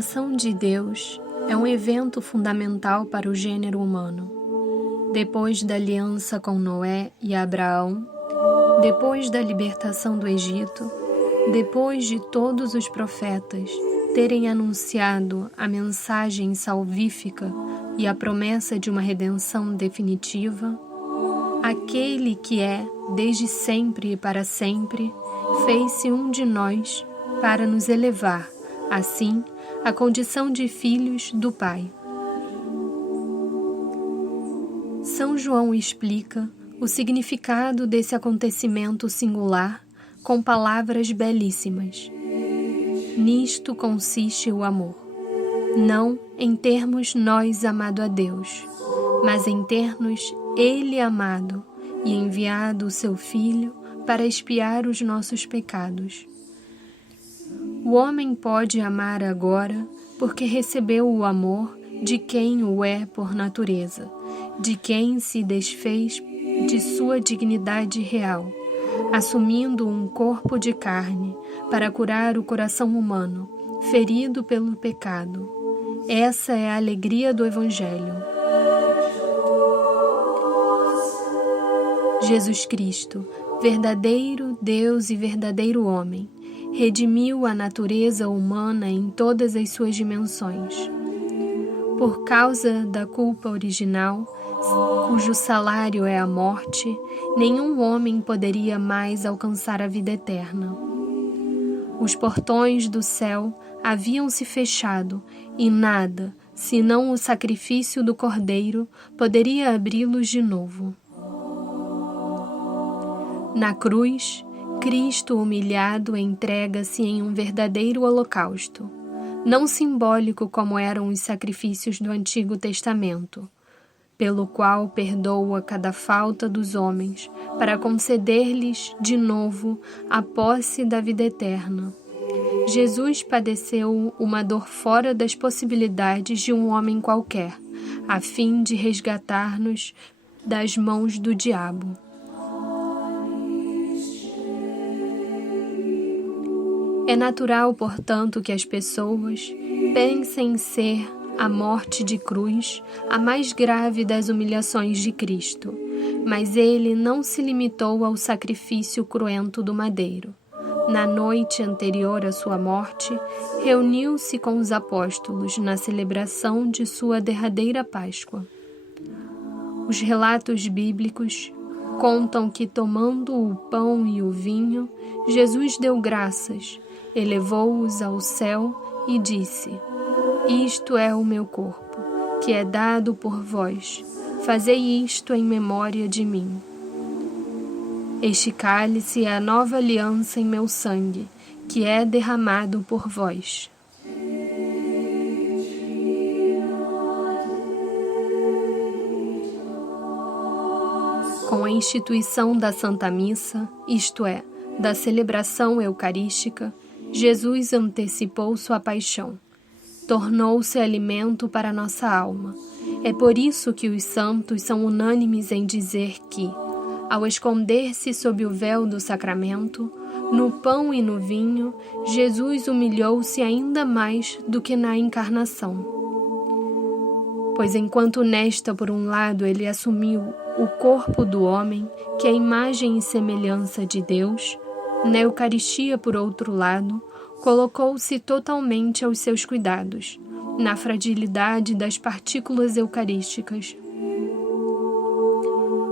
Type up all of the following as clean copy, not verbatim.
criação de Deus é um evento fundamental para o gênero humano. Depois da aliança com Noé e Abraão, depois da libertação do Egito, depois de todos os profetas terem anunciado a mensagem salvífica e a promessa de uma redenção definitiva, aquele que é, desde sempre e para sempre, fez-se um de nós para nos elevar, assim, à condição de filhos do Pai. São João explica o significado desse acontecimento singular com palavras belíssimas. Nisto consiste o amor, não em termos nós amado a Deus, mas em ter-nos Ele amado e enviado o seu Filho para expiar os nossos pecados. O homem pode amar agora porque recebeu o amor de quem o é por natureza, de quem se desfez de sua dignidade real, assumindo um corpo de carne para curar o coração humano, ferido pelo pecado. Essa é a alegria do Evangelho. Jesus Cristo, verdadeiro Deus e verdadeiro homem, redimiu a natureza humana em todas as suas dimensões. Por causa da culpa original, cujo salário é a morte, nenhum homem poderia mais alcançar a vida eterna. Os portões do céu haviam se fechado e nada, senão o sacrifício do Cordeiro, poderia abri-los de novo. Na cruz, Cristo humilhado entrega-se em um verdadeiro holocausto, não simbólico como eram os sacrifícios do Antigo Testamento, pelo qual perdoa cada falta dos homens, para conceder-lhes de novo a posse da vida eterna. Jesus padeceu uma dor fora das possibilidades de um homem qualquer, a fim de resgatar-nos das mãos do diabo. É natural, portanto, que as pessoas pensem ser a morte de cruz a mais grave das humilhações de Cristo, mas ele não se limitou ao sacrifício cruento do madeiro. Na noite anterior à sua morte, reuniu-se com os apóstolos na celebração de sua derradeira Páscoa. Os relatos bíblicos contam que, tomando o pão e o vinho, Jesus deu graças, elevou-os ao céu e disse: Isto é o meu corpo, que é dado por vós. Fazei isto em memória de mim. Este cálice é a nova aliança em meu sangue, que é derramado por vós. Com a instituição da Santa Missa, isto é, da celebração eucarística, Jesus antecipou sua paixão. Tornou-se alimento para nossa alma. É por isso que os santos são unânimes em dizer que, ao esconder-se sob o véu do sacramento, no pão e no vinho, Jesus humilhou-se ainda mais do que na encarnação. Pois enquanto nesta, por um lado, ele assumiu o corpo do homem, que é a imagem e semelhança de Deus, na Eucaristia, por outro lado, colocou-se totalmente aos seus cuidados, na fragilidade das partículas eucarísticas.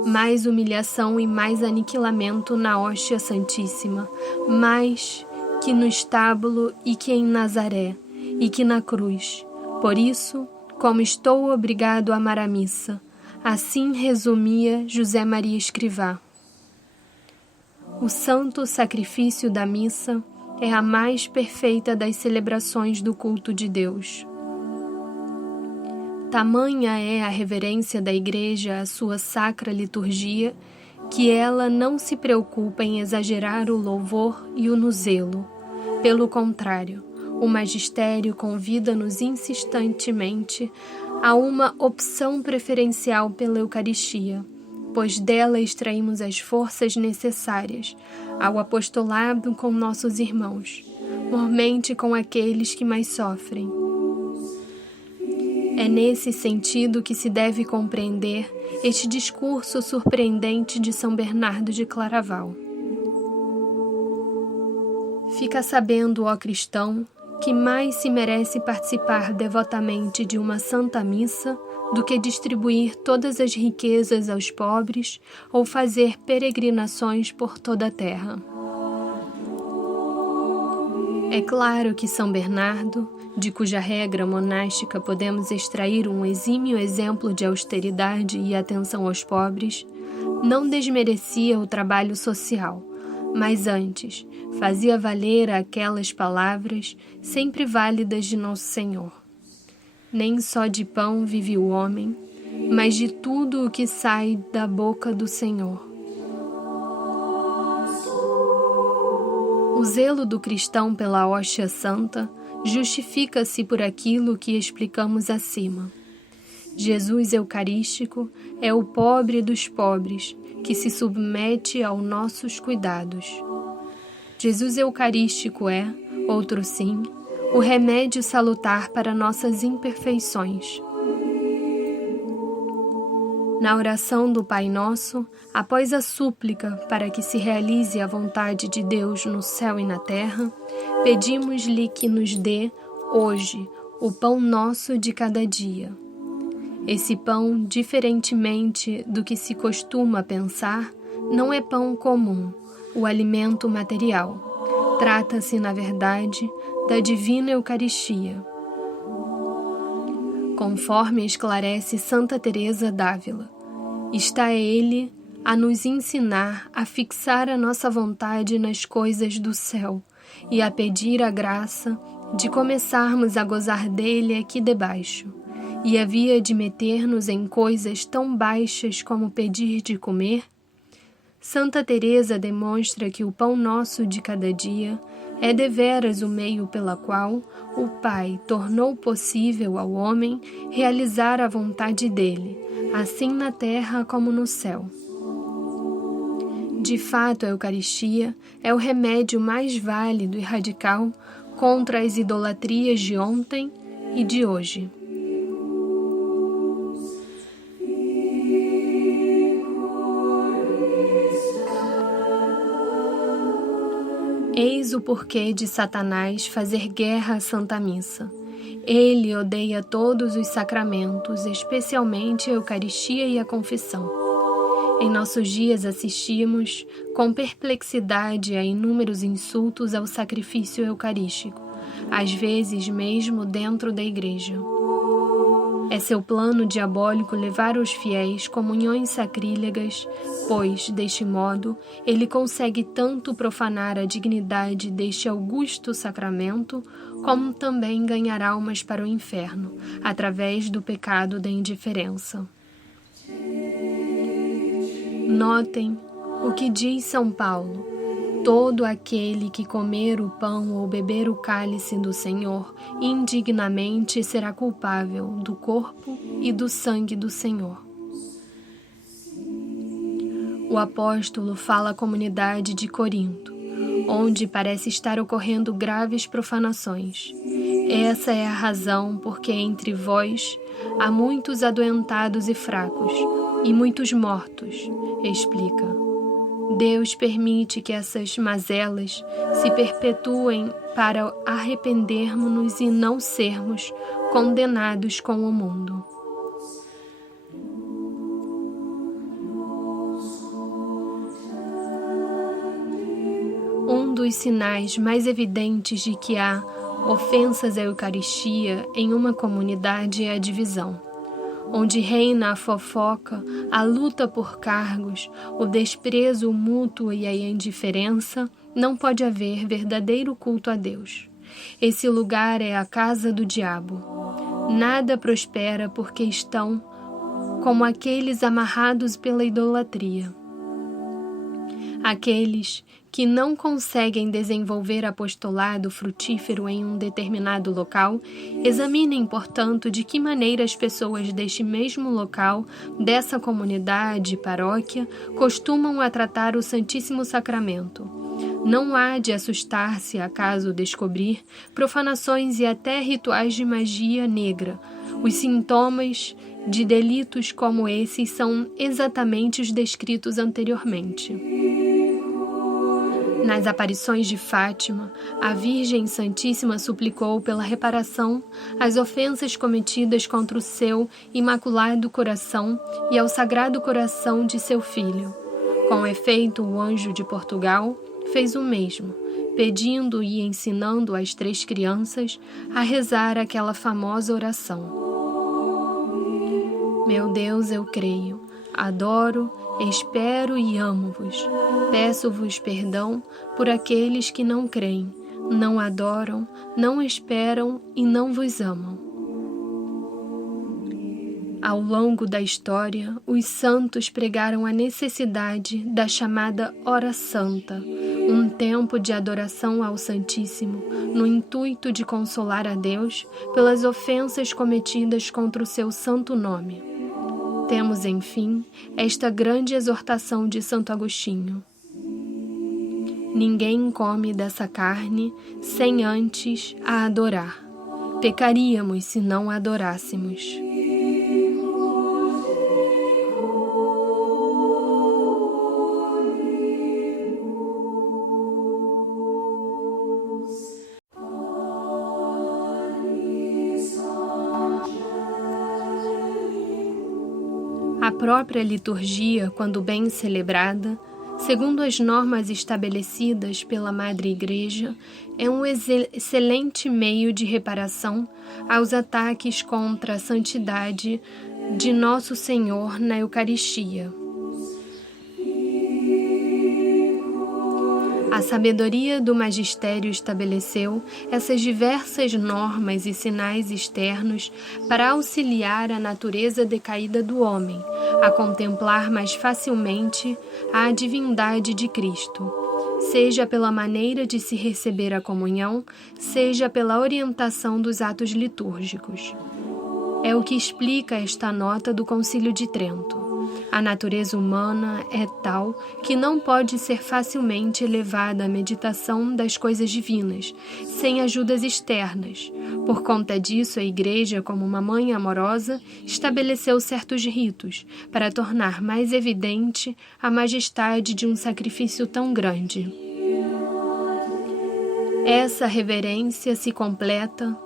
Mais humilhação e mais aniquilamento na hóstia santíssima, mais que no estábulo e que em Nazaré, e que na cruz. Por isso, como estou obrigado a amar a missa, assim resumia José Maria Escrivá. O santo sacrifício da missa é a mais perfeita das celebrações do culto de Deus. Tamanha é a reverência da Igreja à sua sacra liturgia, que ela não se preocupa em exagerar o louvor e o nuzelo. Pelo contrário, o magistério convida-nos insistentemente a uma opção preferencial pela Eucaristia, pois dela extraímos as forças necessárias ao apostolado com nossos irmãos, mormente com aqueles que mais sofrem. É nesse sentido que se deve compreender este discurso surpreendente de São Bernardo de Claraval. Fica sabendo, ó cristão, que mais se merece participar devotamente de uma santa missa do que distribuir todas as riquezas aos pobres ou fazer peregrinações por toda a terra. É claro que São Bernardo, de cuja regra monástica podemos extrair um exímio exemplo de austeridade e atenção aos pobres, não desmerecia o trabalho social, mas antes fazia valer aquelas palavras sempre válidas de Nosso Senhor. Nem só de pão vive o homem, mas de tudo o que sai da boca do Senhor. O zelo do cristão pela hóstia santa justifica-se por aquilo que explicamos acima. Jesus Eucarístico é o pobre dos pobres, que se submete aos nossos cuidados. Jesus Eucarístico é, outro sim, o remédio salutar para nossas imperfeições. Na oração do Pai Nosso, após a súplica para que se realize a vontade de Deus no céu e na terra, pedimos-lhe que nos dê, hoje, o pão nosso de cada dia. Esse pão, diferentemente do que se costuma pensar, não é pão comum, o alimento material. Trata-se, na verdade, da divina Eucaristia. Conforme esclarece Santa Teresa d'Ávila, está ele a nos ensinar a fixar a nossa vontade nas coisas do céu e a pedir a graça de começarmos a gozar dele aqui debaixo, e havia de meter-nos em coisas tão baixas como pedir de comer. Santa Teresa demonstra que o pão nosso de cada dia é deveras o meio pela qual o Pai tornou possível ao homem realizar a vontade dele, assim na terra como no céu. De fato, a Eucaristia é o remédio mais válido e radical contra as idolatrias de ontem e de hoje. Eis o porquê de Satanás fazer guerra à Santa Missa. Ele odeia todos os sacramentos, especialmente a Eucaristia e a Confissão. Em nossos dias assistimos com perplexidade a inúmeros insultos ao sacrifício eucarístico, às vezes mesmo dentro da igreja. É seu plano diabólico levar os fiéis comunhões sacrílegas, pois, deste modo, ele consegue tanto profanar a dignidade deste augusto sacramento, como também ganhar almas para o inferno, através do pecado da indiferença. Notem o que diz São Paulo: todo aquele que comer o pão ou beber o cálice do Senhor indignamente será culpável do corpo e do sangue do Senhor. O apóstolo fala à comunidade de Corinto, onde parece estar ocorrendo graves profanações. Essa é a razão porque entre vós há muitos adoentados e fracos, e muitos mortos, explica. Deus permite que essas mazelas se perpetuem para arrependermos-nos e não sermos condenados com o mundo. Um dos sinais mais evidentes de que há ofensas à Eucaristia em uma comunidade é a divisão. Onde reina a fofoca, a luta por cargos, o desprezo mútuo e a indiferença, não pode haver verdadeiro culto a Deus. Esse lugar é a casa do diabo. Nada prospera porque estão como aqueles amarrados pela idolatria. Aqueles que não conseguem desenvolver apostolado frutífero em um determinado local, examinem, portanto, de que maneira as pessoas deste mesmo local, dessa comunidade, paróquia, costumam a tratar o Santíssimo Sacramento. Não há de assustar-se acaso descobrir profanações e até rituais de magia negra, Os sintomas de delitos como esses são exatamente os descritos anteriormente. Nas aparições de Fátima, a Virgem Santíssima suplicou pela reparação às ofensas cometidas contra o seu Imaculado Coração e ao Sagrado Coração de seu Filho. Com efeito, o anjo de Portugal fez o mesmo, pedindo e ensinando as 3 crianças a rezar aquela famosa oração. Meu Deus, eu creio, adoro, espero e amo-vos. Peço-vos perdão por aqueles que não creem, não adoram, não esperam e não vos amam. Ao longo da história, os santos pregaram a necessidade da chamada Hora Santa, um tempo de adoração ao Santíssimo, no intuito de consolar a Deus pelas ofensas cometidas contra o seu santo nome. Temos, enfim, esta grande exortação de Santo Agostinho. Ninguém come dessa carne sem antes a adorar. Pecaríamos se não a adorássemos. A própria liturgia, quando bem celebrada, segundo as normas estabelecidas pela Madre Igreja, é um excelente meio de reparação aos ataques contra a santidade de Nosso Senhor na Eucaristia. A sabedoria do magistério estabeleceu essas diversas normas e sinais externos para auxiliar a natureza decaída do homem a contemplar mais facilmente a divindade de Cristo, seja pela maneira de se receber a comunhão, seja pela orientação dos atos litúrgicos. É o que explica esta nota do Concílio de Trento. A natureza humana é tal que não pode ser facilmente elevada à meditação das coisas divinas, sem ajudas externas. Por conta disso, a Igreja, como uma mãe amorosa, estabeleceu certos ritos para tornar mais evidente a majestade de um sacrifício tão grande. Essa reverência se completa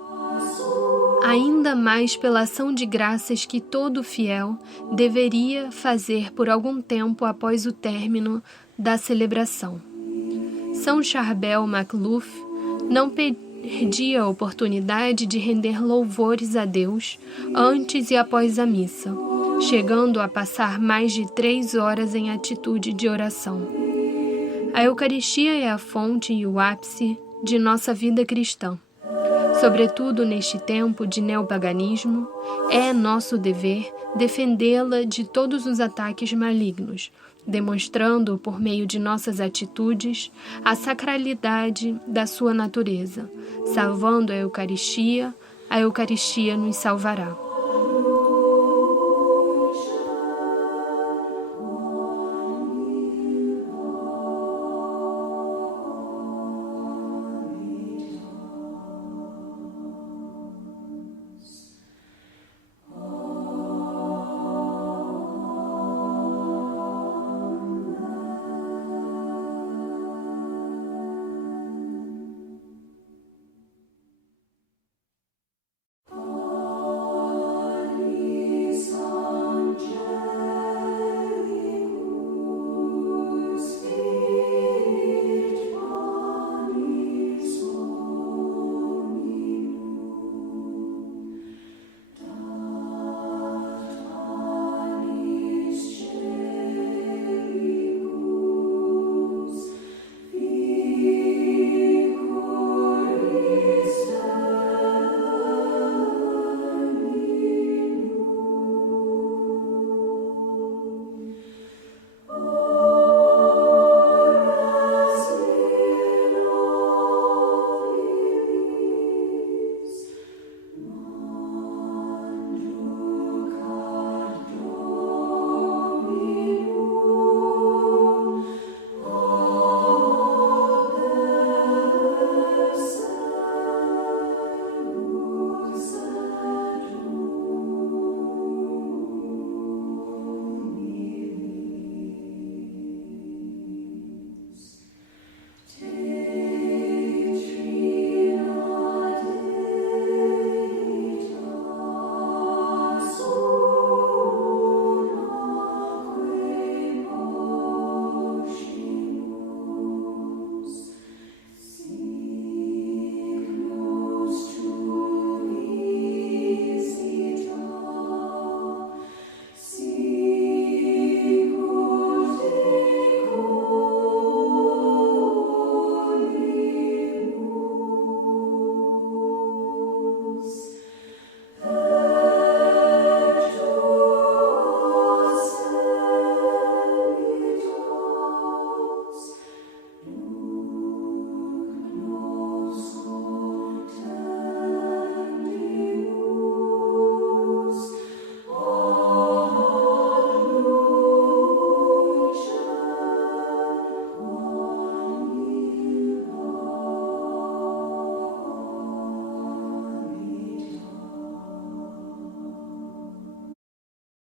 ainda mais pela ação de graças que todo fiel deveria fazer por algum tempo após o término da celebração. São Charbel Macluf não perdia a oportunidade de render louvores a Deus antes e após a missa, chegando a passar mais de 3 horas em atitude de oração. A Eucaristia é a fonte e o ápice de nossa vida cristã. Sobretudo neste tempo de neopaganismo, é nosso dever defendê-la de todos os ataques malignos, demonstrando por meio de nossas atitudes a sacralidade da sua natureza. Salvando a Eucaristia nos salvará.